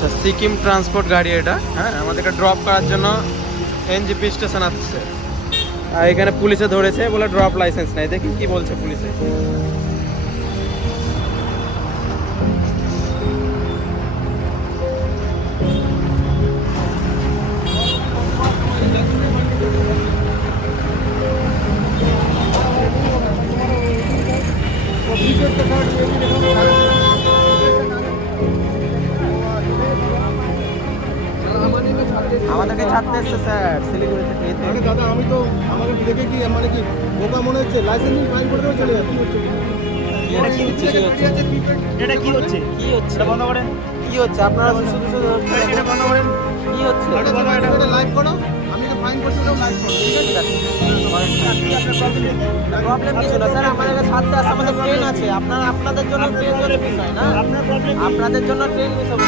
আচ্ছা, সিকিম ট্রান্সপোর্ট গাড়ি এটা। হ্যাঁ, আমাদেরকে ড্রপ করার জন্য এনজিপি স্টেশন আসছে। আর এখানে পুলিশে ধরেছে বলে ড্রপ লাইসেন্স নাই। দেখি কি বলছে পুলিশে। আমাদেরকে ছাড়তে এসছে স্যার শিলিগুড়িতে পেতে। আরে দাদা, আমি তো আমাকে দেখে কি মানে কি বোকা মনে হচ্ছে? লাইসেন্স ফাইন করে দেবো, চলে যাবে। এটা কি হচ্ছে? এটা কি হচ্ছে? কি হচ্ছে? এটা বন্ধ করেন। কি হচ্ছে? আপনারা শুধু শুধু এটা বন্ধ করেন। কি হচ্ছে? আরে দাদা, এটা লাইভ করো, আমি এটা ফাইন করছি, ওটাও লাইভ করো। ঠিক আছে, প্রবলেম কিছু না স্যার, আমাদেরকে ছাড়তে আসছে, আমাদের ট্রেন আছে। আপনাদের জন্য ট্রেন বিষয় না, আপনার প্রবলেম আপনাদের জন্য ট্রেন মিস হবে।